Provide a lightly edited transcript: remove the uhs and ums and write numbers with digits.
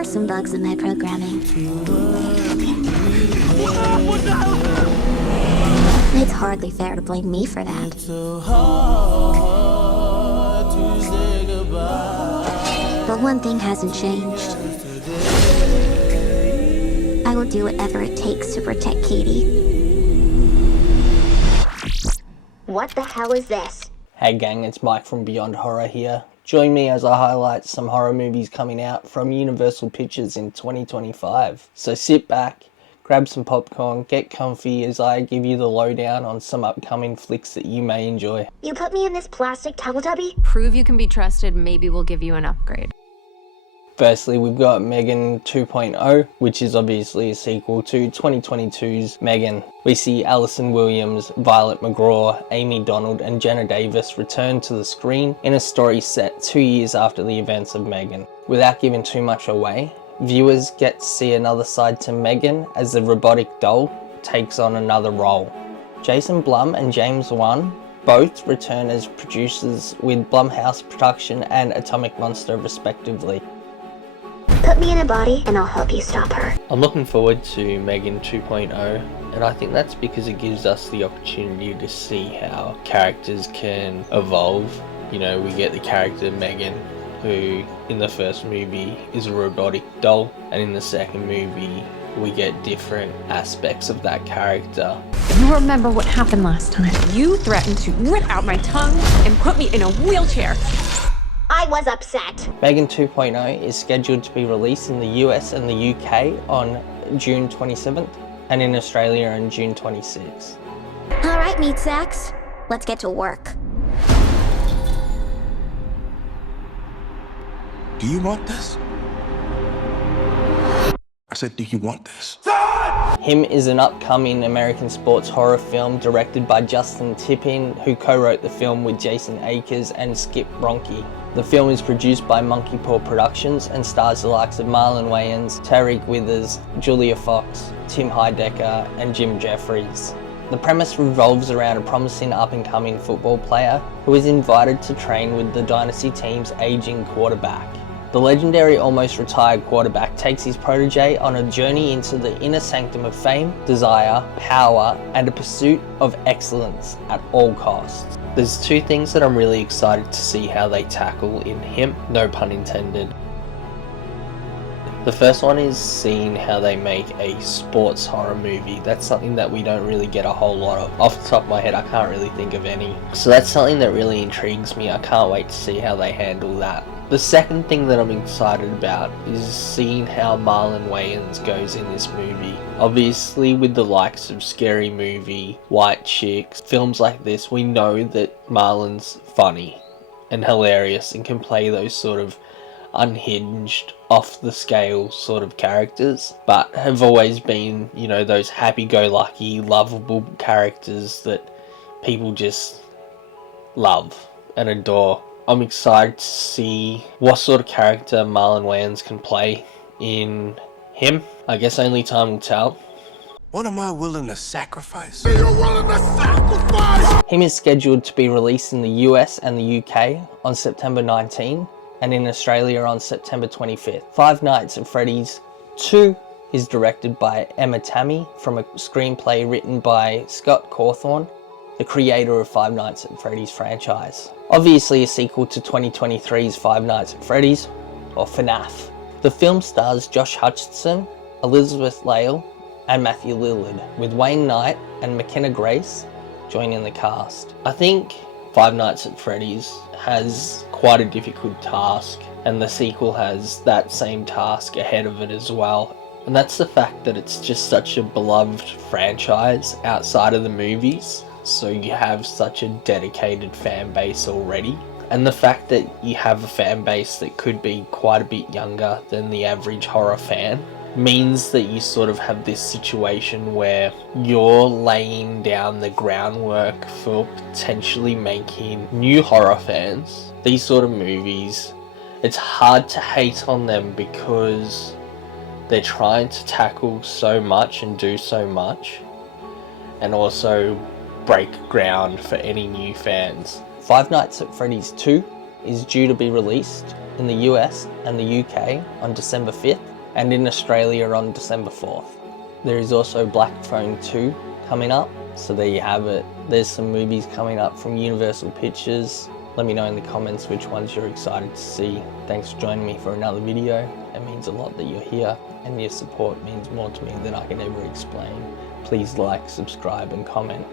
were some bugs in my programming. It's hardly fair to blame me for that. But one thing hasn't changed. I will do whatever it takes to protect Katie. What the hell is this? Hey gang, it's Mike from Beyond Horror here. Join me as I highlight some horror movies coming out from Universal Pictures in 2025. So sit back, grab some popcorn, get comfy as I give you the lowdown on some upcoming flicks that you may enjoy. You put me in this plastic Teletubby? Prove you can be trusted, maybe we'll give you an upgrade. Firstly, we've got Megan 2.0, which is obviously a sequel to 2022's Megan. We see Alison Williams, Violet McGraw, Amy Donald and Jenna Davis return to the screen in a story set 2 years after the events of Megan. Without giving too much away, viewers get to see another side to Megan as the robotic doll takes on another role. Jason Blum and James Wan both return as producers with Blumhouse Production and Atomic Monster respectively. Put me in a body and I'll help you stop her. I'm looking forward to Megan 2.0, and I think that's because it gives us the opportunity to see how characters can evolve. You know, we get the character Megan, who in the first movie is a robotic doll, and in the second movie we get different aspects of that character. You remember what happened last time. You threatened to rip out my tongue and put me in a wheelchair. I was upset. Megan 2.0 is scheduled to be released in the US and the UK on June 27th and in Australia on June 26th. Alright, meat sacks. Let's get to work. Do you want this? I said, do you want this? Him is an upcoming American sports horror film directed by Justin Tippin, who co-wrote the film with Jason Akers and Skip Bronke. The film is produced by Monkey Paw Productions and stars the likes of Marlon Wayans, Tariq Withers, Julia Fox, Tim Heidecker and Jim Jeffries. The premise revolves around a promising up-and-coming football player who is invited to train with the Dynasty team's aging quarterback. The legendary almost retired quarterback takes his protege on a journey into the inner sanctum of fame, desire, power, and a pursuit of excellence at all costs. There's two things that I'm really excited to see how they tackle in Him, no pun intended. The first one is seeing how they make a sports horror movie. That's something that we don't really get a whole lot of. Off the top of my head, I can't really think of any. So that's something that really intrigues me. I can't wait to see how they handle that. The second thing that I'm excited about is seeing how Marlon Wayans goes in this movie. Obviously with the likes of Scary Movie, White Chicks, films like this, we know that Marlon's funny and hilarious and can play those sort of unhinged, off the scale sort of characters, but have always been, you know, those happy-go-lucky, lovable characters that people just love and adore. I'm excited to see what sort of character Marlon Wayans can play in Him. I guess only time will tell. What am I willing to sacrifice? You're willing to sacrifice? Him is scheduled to be released in the US and the UK on September 19 and in Australia on September 25th. Five Nights at Freddy's 2 is directed by Emma Tammy from a screenplay written by Scott Cawthon, the creator of Five Nights at Freddy's franchise. Obviously a sequel to 2023's Five Nights at Freddy's, or FNAF. The film stars Josh Hutcherson, Elizabeth Lail and Matthew Lillard, with Wayne Knight and McKenna Grace joining the cast. I think Five Nights at Freddy's has quite a difficult task, and the sequel has that same task ahead of it as well. And that's the fact that it's just such a beloved franchise outside of the movies. So you have such a dedicated fan base already, and the fact that you have a fan base that could be quite a bit younger than the average horror fan means that you sort of have this situation where you're laying down the groundwork for potentially making new horror fans. These sort of movies, it's hard to hate on them because they're trying to tackle so much and do so much, and also break ground for any new fans. Five Nights at Freddy's 2 is due to be released in the US and the UK on December 5th, and in Australia on December 4th. There is also Black Phone 2 coming up, so there you have it. There's some movies coming up from Universal Pictures. Let me know in the comments which ones you're excited to see. Thanks for joining me for another video. It means a lot that you're here, and your support means more to me than I can ever explain. Please like, subscribe and comment.